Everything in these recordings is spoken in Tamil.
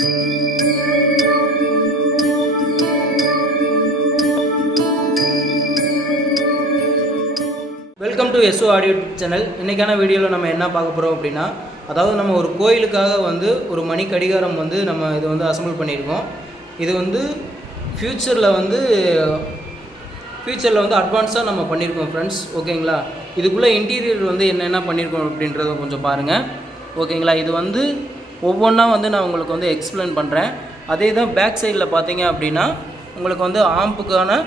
Welcome to S O audio channel. இன்றைக்கான வீடியோவில் நம்ம என்ன பார்க்க போகிறோம் அப்படின்னா, அதாவது நம்ம ஒரு கோயிலுக்காக வந்து ஒரு மணி கடிகாரம் வந்து நம்ம இது வந்து அசம்பிள் பண்ணியிருக்கோம். இது வந்து ஃப்யூச்சரில் வந்து அட்வான்ஸாக நம்ம பண்ணியிருக்கோம் ஃப்ரெண்ட்ஸ். ஓகேங்களா? இதுக்குள்ளே இன்டீரியர் வந்து என்னென்ன பண்ணியிருக்கோம் அப்படின்றத கொஞ்சம் பாருங்கள். ஓகேங்களா? இது வந்து ஒவ்வொன்றா வந்து நான் உங்களுக்கு வந்து எக்ஸ்பிளைன் பண்ணுறேன். அதே தான் பேக் சைடில் பார்த்தீங்க அப்படின்னா உங்களுக்கு வந்து ஆம்புக்கான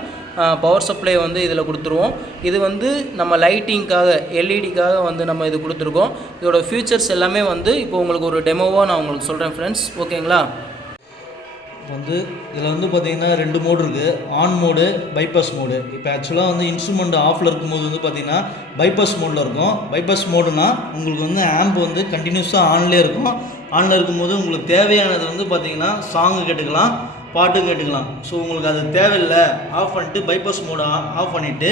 பவர் சப்ளை வந்து இதில் கொடுத்துருவோம். இது வந்து நம்ம லைட்டிங்காக எல்இடிக்காக வந்து நம்ம இது கொடுத்துருக்கோம். இதோட ஃபியூச்சர்ஸ் எல்லாமே வந்து இப்போ உங்களுக்கு ஒரு டெமோவாக நான் உங்களுக்கு சொல்கிறேன் ஃப்ரெண்ட்ஸ். ஓகேங்களா? வந்து இதில் வந்து பார்த்திங்கன்னா 2 மோடு இருக்குது, ஆன் மோடு, பைபாஸ் மோடு. இப்போ ஆக்சுவலாக வந்து இன்ஸ்ட்ருமெண்ட் ஆஃபில் இருக்கும்போது வந்து பார்த்திங்கன்னா பைபாஸ் மோடில் இருக்கும். பைபாஸ் மோடுனா உங்களுக்கு வந்து ஆம்ப் வந்து கண்டினியூஸாக ஆன்லேயே இருக்கும். ஆனில் இருக்கும்போது உங்களுக்கு தேவையானது வந்து பார்த்திங்கன்னா சாங்கு கேட்டுக்கலாம், பாட்டு கேட்டுக்கலாம். ஸோ உங்களுக்கு அது தேவையில்லை, ஆஃப் பண்ணிட்டு பைபாஸ் மோடு ஆஃப் பண்ணிவிட்டு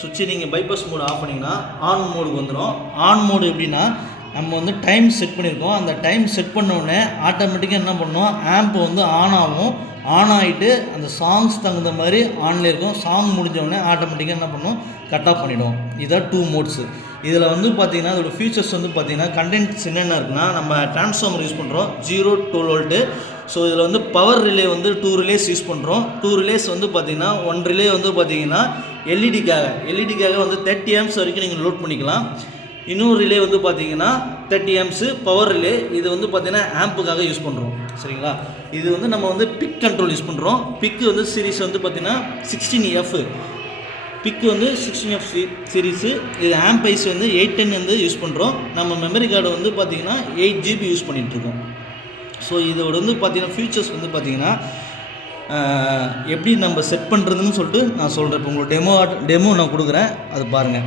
சுவிட்சு நீங்கள் பைபாஸ் மோடு ஆஃப் பண்ணிங்கன்னா ஆன் மோடுக்கு வந்துடும். ஆன் மோடு எப்படின்னா நம்ம வந்து டைம் செட் பண்ணியிருக்கோம். அந்த டைம் செட் பண்ணோடனே ஆட்டோமேட்டிக்காக என்ன பண்ணோம், ஆம்ப் வந்து ஆன் ஆகும். ஆன் ஆகிட்டு அந்த சாங்ஸ் தகுந்த மாதிரி ஆன்லேயே இருக்கும். சாங் முடிஞ்சோடனே ஆட்டோமேட்டிக்காக என்ன பண்ணும், கட் ஆஃப் பண்ணிவிடும். இதான் 2 மோட்ஸு. இதில் வந்து பார்த்திங்கன்னா இதோட ஃபீச்சர்ஸ் வந்து பார்த்திங்கன்னா கண்டென்ட்ஸ் என்னென்ன இருக்குன்னா, நம்ம டிரான்ஸ்ஃபார்மர் யூஸ் பண்ணுறோம் 0-12 வோல்ட்டு. ஸோ இதில் வந்து பவர் ரிலே வந்து 2 ரிலேஸ் யூஸ் பண்ணுறோம். 2 ரிலேஸ் வந்து பார்த்திங்கன்னா 1 ரிலே வந்து பார்த்திங்கன்னா எல்இடிக்காக வந்து 30 ஆம்ப்ஸ் வரைக்கும் நீங்கள் லோட் பண்ணிக்கலாம். இன்னொரு ரிலே வந்து பார்த்திங்கன்னா 30 ஆம்ப்ஸு பவர் ரிலே. இது வந்து பார்த்திங்கன்னா ஆம்புக்காக யூஸ் பண்ணுறோம். சரிங்களா? இது வந்து நம்ம வந்து பிக் கண்ட்ரோல் யூஸ் பண்ணுறோம். பிக்கு வந்து சீரிஸ் வந்து பார்த்திங்கன்னா 16F. பிக்கு வந்து 16F சீரீஸு. இது ஆம்ப் ஐஸ் வந்து 810 வந்து யூஸ் பண்ணுறோம். நம்ம மெமரி கார்டு வந்து பார்த்திங்கன்னா 8 GB யூஸ் பண்ணிகிட்ருக்கோம். ஸோ இதோட வந்து பார்த்திங்கன்னா ஃபியூச்சர்ஸ் வந்து பார்த்திங்கன்னா எப்படி நம்ம செட் பண்ணுறதுன்னு சொல்லிட்டு நான் சொல்கிறேன். இப்போ உங்களுக்கு டெமோ நான் கொடுக்குறேன், அது பாருங்கள்.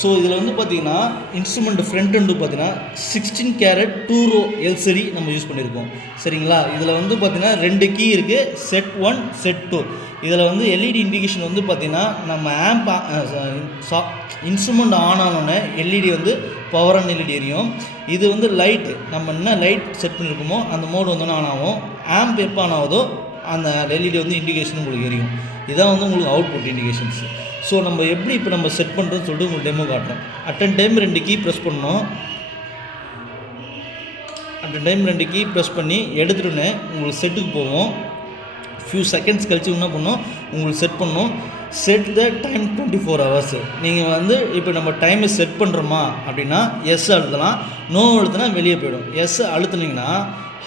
ஸோ இதில் வந்து பார்த்திங்கன்னா இன்ஸ்ட்ருமெண்ட் ஃப்ரண்ட் வந்து பார்த்திங்கன்னா 16 கேரட் 2 ரோ எல்சிடி நம்ம யூஸ் பண்ணியிருக்கோம். சரிங்களா? இதில் வந்து பார்த்திங்கன்னா 2 கீ இருக்குது, செட் 1 செட் 2. இதில் வந்து எல்இடி இண்டிகேஷன் வந்து பார்த்திங்கன்னா நம்ம ஆம்ப் இன்ஸ்ட்ருமெண்ட் ஆன் ஆனோடனே எல்இடி வந்து பவர் ஆன் எல்இடி எரியும். இது வந்து லைட்டு, நம்ம என்ன லைட் செட் பண்ணியிருக்கோமோ அந்த மோடு வந்து ஆன் ஆகும். ஆம்ப் எப்போ ஆன் ஆகுதோ அந்த எல்இடி வந்து இண்டிகேஷன் உங்களுக்கு எரியும். இதான் வந்து உங்களுக்கு அவுட்புட் இண்டிகேஷன்ஸ். ஸோ நம்ம எப்படி இப்போ நம்ம செட் பண்ணுறோன்னு சொல்லிட்டு உங்களுக்கு டெமோ காட்டுறோம். அட்டன் டைம் 2 கீ ப்ரெஸ் பண்ணணும். அட்டன் டைம் 2 கீ ப்ரெஸ் பண்ணி எடுத்துகிட்டோன்னே உங்களுக்கு செட்டுக்கு போவோம். ஃபியூ செகண்ட்ஸ் கழிச்சு என்ன பண்ணோம், உங்களுக்கு செட் பண்ணணும். Set the time 24 hours. நீங்கள் வந்து இப்போ நம்ம டைமை செட் பண்ணுறோமா அப்படின்னா எஸ் அழுத்தலாம், நோ அழுத்தினா வெளியே போயிடும். எஸ் அழுத்துனீங்கன்னா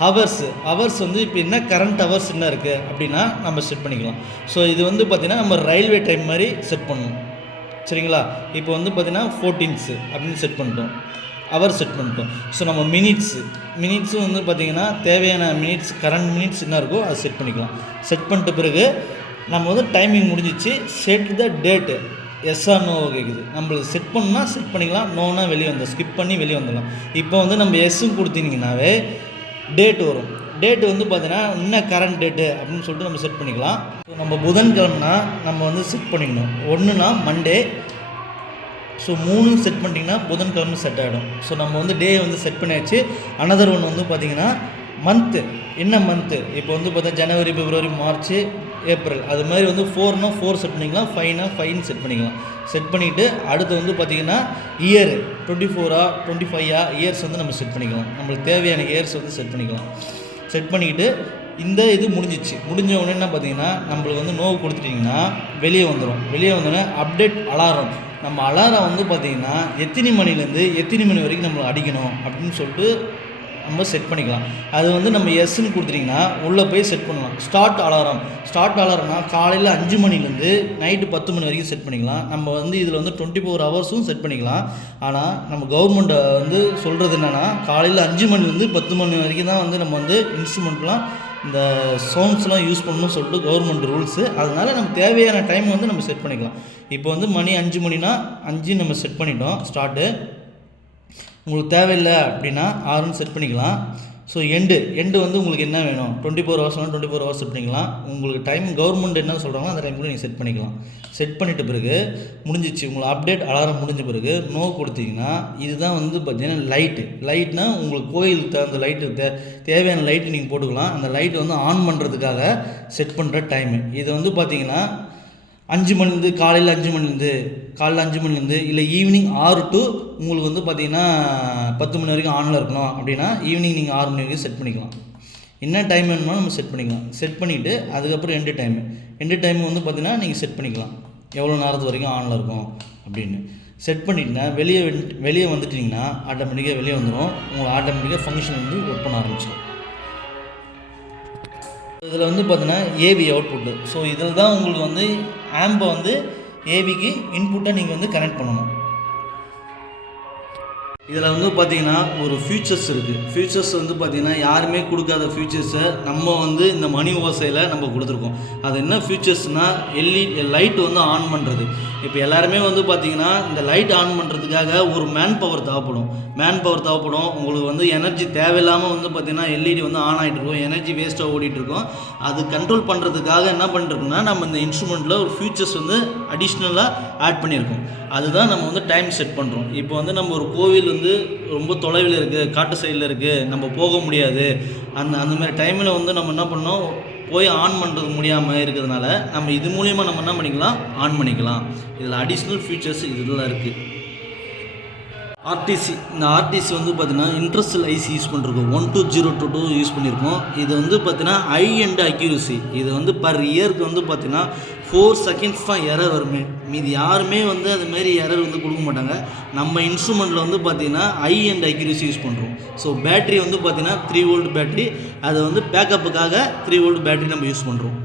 ஹவர்ஸ் வந்து இப்போ என்ன கரண்ட் ஹவர்ஸ் என்ன இருக்குது அப்படின்னா நம்ம செட் பண்ணிக்கலாம். ஸோ இது வந்து பார்த்திங்கன்னா நம்ம ரயில்வே டைம் மாதிரி செட் பண்ணணும். சரிங்களா? இப்போ வந்து பார்த்திங்கன்னா 14s அப்படின்னு செட் பண்ணிட்டோம், ஹவர் செட் பண்ணிட்டோம். ஸோ நம்ம மினிட்ஸும் வந்து பார்த்திங்கன்னா தேவையான மினிட்ஸ் கரண்ட் மினிட்ஸ் என்ன இருக்கோ அதை செட் பண்ணிக்கலாம். செட் பண்ணிட்ட பிறகு நம்ம வந்து டைமிங் முடிஞ்சிச்சு. செட் த டேட்டு, எஸ்ஆ நோ கேட்குது. நம்மளுக்கு செட் பண்ணால் செட் பண்ணிக்கலாம், நோனா வெளியே வந்துடும், ஸ்கிப் பண்ணி வெளியே வந்துடலாம். இப்போ வந்து நம்ம எஸ்ஸும் கொடுத்தீங்கன்னாவே டேட்டு வரும். டேட்டு வந்து பார்த்தீங்கன்னா இன்னும் கரண்ட் டேட்டு அப்படின்னு சொல்லிட்டு நம்ம செட் பண்ணிக்கலாம். ஸோ நம்ம புதன்கிழமைனா நம்ம வந்து செட் பண்ணிக்கணும். 1னா மண்டே. ஸோ 3 செட் பண்ணிட்டிங்கன்னா புதன்கிழமை செட் ஆகிடும். ஸோ நம்ம வந்து டே வந்து செட் பண்ணியாச்சு. அனதர் ஒன்று வந்து பார்த்திங்கன்னா மந்த்து, என்ன மந்த்து இப்போ வந்து பார்த்தா ஜனவரி, பிப்ரவரி, மார்ச், ஏப்ரல், அது மாதிரி வந்து 4னா 4 செட் பண்ணிக்கலாம், 5னா 5 செட் பண்ணிக்கலாம். செட் பண்ணிவிட்டு அடுத்து வந்து பார்த்திங்கன்னா இயர் 24ஆ 25ஆ இயர்ஸ் வந்து நம்ம செட் பண்ணிக்கலாம். நம்மளுக்கு தேவையான இயர்ஸ் வந்து செட் பண்ணிக்கலாம். செட் பண்ணிக்கிட்டு இந்த இது முடிஞ்ச உடனே என்ன பார்த்திங்கன்னா நம்மளுக்கு வந்து நோவு கொடுத்துட்டிங்கன்னா வெளியே வந்துடும். வெளியே வந்தோடனே அப்டேட் அலாரம், நம்ம அலாரம் வந்து பார்த்திங்கன்னா எத்தனை மணிலேருந்து எத்தனை மணி வரைக்கும் நம்மளுக்கு அடிக்கணும் அப்படின்னு சொல்லிட்டு நம்ம செட் பண்ணிக்கலாம். அது வந்து நம்ம எஸ்ன்னு கொடுத்துட்டிங்கன்னா உள்ளே போய் செட் பண்ணலாம். ஸ்டார்ட் அலாரம்னா காலையில் 5 மணிலேருந்து நைட்டு 10 மணி வரைக்கும் செட் பண்ணிக்கலாம். நம்ம வந்து இதில் வந்து 24 ஹவர்ஸும் செட் பண்ணிக்கலாம். ஆனால் நம்ம கவர்மெண்ட்டை வந்து சொல்கிறது என்னென்னா காலையில் 5 மணிலேருந்து 10 மணி வரைக்கும் தான் வந்து நம்ம வந்து இன்ஸ்ட்ருமெண்ட்லாம் இந்த சவுண்ட்ஸ்லாம் யூஸ் பண்ணணும்னு சொல்லிட்டு கவர்மெண்ட் ரூல்ஸு. அதனால் நம்ம தேவையான டைம் வந்து நம்ம செட் பண்ணிக்கலாம். இப்போ வந்து மணி 5 மணினா 5 நம்ம செட் பண்ணிட்டோம் ஸ்டார்ட்டு. உங்களுக்கு தேவையில்லை அப்படின்னா 6ன்னு செட் பண்ணிக்கலாம். ஸோ எண்டு வந்து உங்களுக்கு என்ன வேணும், 24 ஹவர்ஸ்னால் 24 ஹவர்ஸ் செட் பண்ணிக்கலாம். உங்களுக்கு டைம் கவர்மெண்ட் என்ன சொல்கிறாங்களோ அந்த டைமுக்குள்ளே நீங்கள் செட் பண்ணிக்கலாம். செட் பண்ணிட்ட பிறகு முடிஞ்சிச்சு, உங்களுக்கு அப்டேட் அலாரம் முடிஞ்ச பிறகு நோ கொடுத்தீங்கன்னா இதுதான் வந்து பார்த்தீங்கன்னா லைட்னா உங்களுக்கு கோயிலுக்கு தகுந்த லைட்டு தேவையான லைட்டு நீங்கள் போட்டுக்கலாம். அந்த லைட்டு வந்து ஆன் பண்ணுறதுக்காக செட் பண்ணுற டைமு. இது வந்து பார்த்தீங்கன்னா 5 மணிலேருந்து காலையில் 5 மணிலேருந்து இல்லை ஈவினிங் 6 to உங்களுக்கு வந்து பார்த்தீங்கன்னா 10 மணி வரைக்கும் ஆனில் இருக்கணும் அப்படின்னா ஈவினிங் நீங்கள் 6 மணி வரைக்கும் செட் பண்ணிக்கலாம். என்ன டைம் வேணுமோ நம்ம செட் பண்ணிக்கலாம். செட் பண்ணிவிட்டு அதுக்கப்புறம் எண்டு டைமு வந்து பார்த்தீங்கன்னா நீங்கள் செட் பண்ணிக்கலாம் எவ்வளோ நேரத்து வரைக்கும் ஆனில் இருக்கும் அப்படின்னு. செட் பண்ணிட்டுனா வெளியே வந்துட்டிங்கன்னா ஆட்டோமேட்டிக்காக வெளியே வந்துடும். உங்களுக்கு ஆட்டோமேட்டிக்காக ஃபங்க்ஷன் வந்து ஒர்க் பண்ண ஆரம்பிச்சிடும். இதில் வந்து பார்த்தீங்கன்னா ஏவி அவுட்புட்டு. ஸோ இதில் தான் உங்களுக்கு வந்து ஆம்பை வந்து ஏவிக்கு இன்புட்டை நீங்கள் வந்து கனெக்ட் பண்ணணும். இதில் வந்து பார்த்திங்கன்னா ஒரு ஃபியூச்சர்ஸ் இருக்குது. ஃபியூச்சர்ஸ் வந்து பார்த்திங்கன்னா யாருமே கொடுக்காத ஃபியூச்சர்ஸை நம்ம வந்து இந்த மணி ஓசையில் நம்ம கொடுத்துருக்கோம். அது என்ன ஃபியூச்சர்ஸ்னால் லைட் வந்து ஆன் பண்ணுறது. இப்போ எல்லாருமே வந்து பார்த்திங்கன்னா இந்த லைட் ஆன் பண்ணுறதுக்காக ஒரு மேன் பவர் தேவைப்படும். உங்களுக்கு வந்து எனர்ஜி தேவையில்லாமல் வந்து பார்த்திங்கன்னா எல்இடி வந்து ஆன் ஆகிட்டு இருக்கும், எனர்ஜி வேஸ்ட்டாக ஓடிட்டுருக்கும். அது கண்ட்ரோல் பண்ணுறதுக்காக என்ன பண்ணிருக்கோம்னா நம்ம இந்த இன்ஸ்ட்ருமெண்ட்டில் ஒரு ஃபியூச்சர்ஸ் வந்து அடிஷ்னலாக ஆட் பண்ணியிருக்கோம். அதுதான் நம்ம வந்து டைம் செட் பண்ணுறோம். இப்போ வந்து நம்ம ஒரு கோவில் வந்து ரொம்ப தொலைவில் இருக்குது, காட்டு சைடில் இருக்குது, நம்ம போக முடியாது, அந்த மாதிரி டைமில் வந்து நம்ம என்ன பண்ணோம், போய் ஆன் பண்ணுறது முடியாமல் இருக்கிறதுனால நம்ம இது மூலிமா நம்ம என்ன பண்ணிக்கலாம், ஆன் பண்ணிக்கலாம். இதில் அடிஷ்னல் ஃபீச்சர்ஸ் இதெல்லாம் இருக்குது. இந்த ஆர்டிசி வந்து பார்த்தீங்கன்னா இன்ட்ரஸ்டல் ஐசி யூஸ் பண்ணிருக்கோம். 12022 யூஸ் பண்ணியிருக்கோம். இது வந்து பார்த்தீங்கன்னா ஹை அண்ட் அக்யூரசி. இது வந்து பர் இயருக்கு வந்து பார்த்தீங்கன்னா 4 செகண்ட்ஸ் தான் எரர் வருமே. மீது யாருமே வந்து அதுமாரி எரர் வந்து கொடுக்க மாட்டாங்க. நம்ம இன்ஸ்ட்ருமெண்ட்டில் வந்து பார்த்தீங்கன்னா ஹை அண்ட் அக்யூரசி யூஸ் பண்ணுறோம். ஸோ பேட்ரி வந்து பார்த்தீங்கன்னா 3 வோல்ட் பேட்ரி. அதை வந்து பேக்கப்புக்காக 3 வோல்ட் பேட்ரி நம்ம யூஸ் பண்ணுறோம்.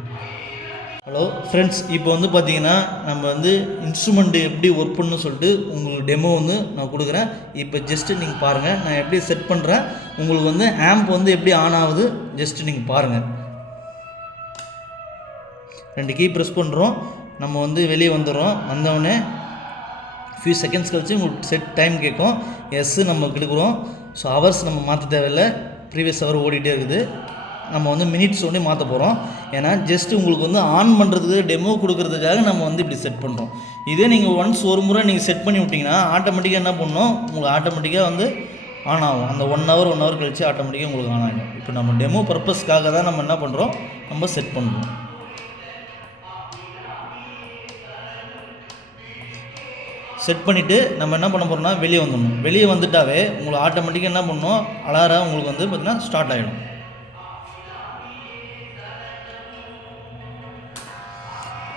ஹலோ ஃப்ரெண்ட்ஸ், இப்போ வந்து பார்த்தீங்கன்னா நம்ம வந்து இன்ஸ்ட்ருமெண்ட்டு எப்படி ஒர்க் பண்ணணும்னு சொல்லிட்டு உங்களுக்கு டெமோ வந்து நான் கொடுக்குறேன். இப்போ ஜஸ்ட்டு நீங்கள் பாருங்கள் நான் எப்படி செட் பண்ணுறேன். உங்களுக்கு வந்து ஆம்ப் வந்து எப்படி ஆன் ஆகுது ஜஸ்ட்டு நீங்கள் பாருங்கள். 2 கீ ப்ரெஸ் பண்ணுறோம், நம்ம வந்து வெளியே வந்துடுறோம். வந்தவுடனே ஃபியூ செகண்ட்ஸ் கழிச்சு உங்களுக்கு செட் டைம் கேட்கும். எஸ்ஸு நம்ம கொடுக்குறோம். ஸோ ஹவர்ஸ் நம்ம மாற்ற தேவையில்லை, ப்ரீவியஸ் ஹவர் ஓடிட்டே இருக்குது. நம்ம வந்து மினிட்ஸ் ஒன்றே மாற்ற போகிறோம். ஏன்னா ஜஸ்ட்டு உங்களுக்கு வந்து ஆன் பண்ணுறதுக்கு டெமோ கொடுக்குறதுக்காக நம்ம வந்து இப்படி செட் பண்ணுறோம். இதே நீங்கள் ஒன்ஸ் ஒரு முறை நீங்கள் செட் பண்ணி விட்டிங்கன்னா ஆட்டோமேட்டிக்காக என்ன பண்ணணும், உங்களுக்கு ஆட்டோமேட்டிக்காக வந்து ஆன் ஆகும். அந்த 1 ஹவர் கழிச்சு ஆட்டோமேட்டிக்காக உங்களுக்கு ஆன் ஆகிடும். இப்போ நம்ம டெமோ பர்பஸ்க்காக தான் நம்ம என்ன பண்ணுறோம், நம்ம செட் பண்ணுறோம். செட் பண்ணிவிட்டு நம்ம என்ன பண்ண போகிறோம்னா வெளியே வந்துடணும். வெளியே வந்துட்டாவே உங்களுக்கு ஆட்டோமேட்டிக்காக என்ன பண்ணணும், அலாரம் உங்களுக்கு வந்து பார்த்திங்கன்னா ஸ்டார்ட் ஆகிடும்.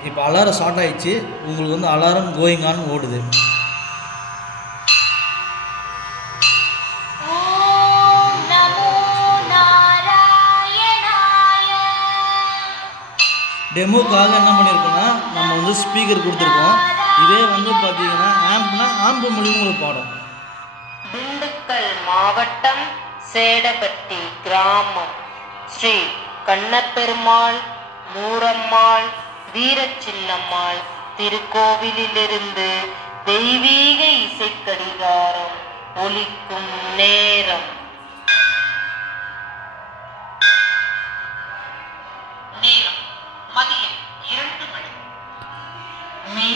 இப்போ அலாரம் ஸ்டார்ட் ஆகிடுச்சு. உங்களுக்கு வந்து அலாரம் கோயிங் ஆன் ஓடுது. டெமோக்காக என்ன பண்ணியிருக்கோம்னா நம்ம வந்து ஸ்பீக்கர் கொடுத்துருக்கோம். இதே வந்து பார்த்தீங்கன்னா ஆம்பு மூலியமாக ஒரு பாடம். திண்டுக்கல் மாவட்டம் சேடபட்டி கிராமம் ஸ்ரீ கண்ணப்பெருமாள் மூரம்மாள் வீரச்சின்னம்மாள் திருக்கோவிலிலிருந்து தெய்வீக இசைக்கடிகாரம் ஒலிக்கும் நேரம். நேரம் மதியம் 2 மணி. மே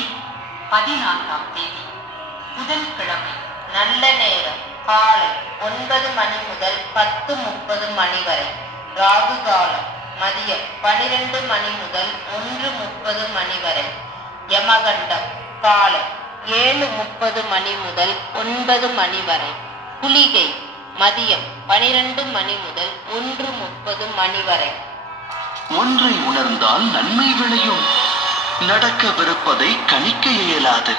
14ஆம் தேதி புதன்கிழமை. நல்ல நேரம் காலை 9 மணி முதல் 10:30 மணி வரை. ராகு காலம் மதியம் 12 மணி முதல் 1:30 மணி வரை. யமகண்டம் காலை 7:30 மணி முதல் 9 மணி வரை. குளிகை மதியம் 12 மணி முதல் 1:30 மணி வரை. ஒன்றை உணர்ந்தால் நன்மை விளையும். நடக்கவிருப்பதை கணிக்க இயலாது,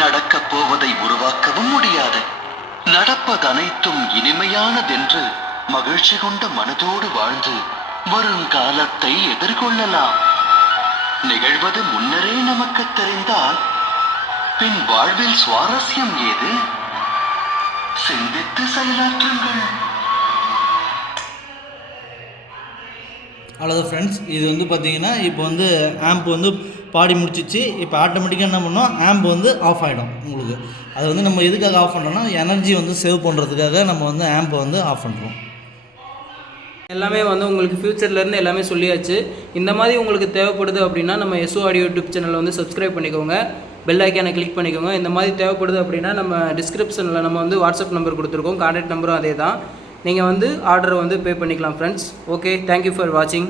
நடக்கப் போவதை உருவாக்கவும் முடியாது. நடப்பதனைத்தும் இனிமையானதென்று மகிழ்ச்சி கொண்ட மனதோடு வாழ்ந்து வருங்காலத்தை எதிர்கொள்ளலாம். நிகழ்வது முன்னரே நமக்கு தெரிந்தால் பின் வாழ்வில் சுவாரஸ்யம் ஏது? சிந்தித்து செயலாற்றுங்கள். அவ்வளோதான் ஃப்ரெண்ட்ஸ். இது வந்து பார்த்தீங்கன்னா இப்போ வந்து ஆம்ப் வந்து பாடி முடிச்சிச்சு. இப்போ ஆட்டோமேட்டிக்காக என்ன பண்ணோம், ஆம்ப் வந்து ஆஃப் ஆகிடும் உங்களுக்கு. அது வந்து நம்ம எதுக்காக ஆஃப் பண்ணுறோம்னா எனர்ஜி வந்து சேவ் பண்ணுறதுக்காக நம்ம வந்து ஆம்பை வந்து ஆஃப் பண்ணுறோம். எல்லாமே வந்து உங்களுக்கு ஃப்யூச்சர்லேருந்து எல்லாமே சொல்லியாச்சு. இந்த மாதிரி உங்களுக்கு தேவைப்படுது அப்படின்னா நம்ம எஸ்ஓ ஆடியோ யூடியூப் சேனலை வந்து சப்ஸ்கிரைப் பண்ணிக்கோங்க, பெல் ஐக்கானை கிளிக் பண்ணிக்கோங்க. இந்த மாதிரி தேவைப்படுது அப்படின்னா நம்ம டிஸ்கிரிப்ஷனில் நம்ம வந்து வாட்ஸ்அப் நம்பர் கொடுத்துருக்கோம், கான்டாக்ட் நம்பரும் அதே தான். நீங்கள் வந்து ஆர்டரை வந்து பே பண்ணிக்கலாம் ஃப்ரெண்ட்ஸ். ஓகே, தேங்க்யூ ஃபார் வாட்சிங்.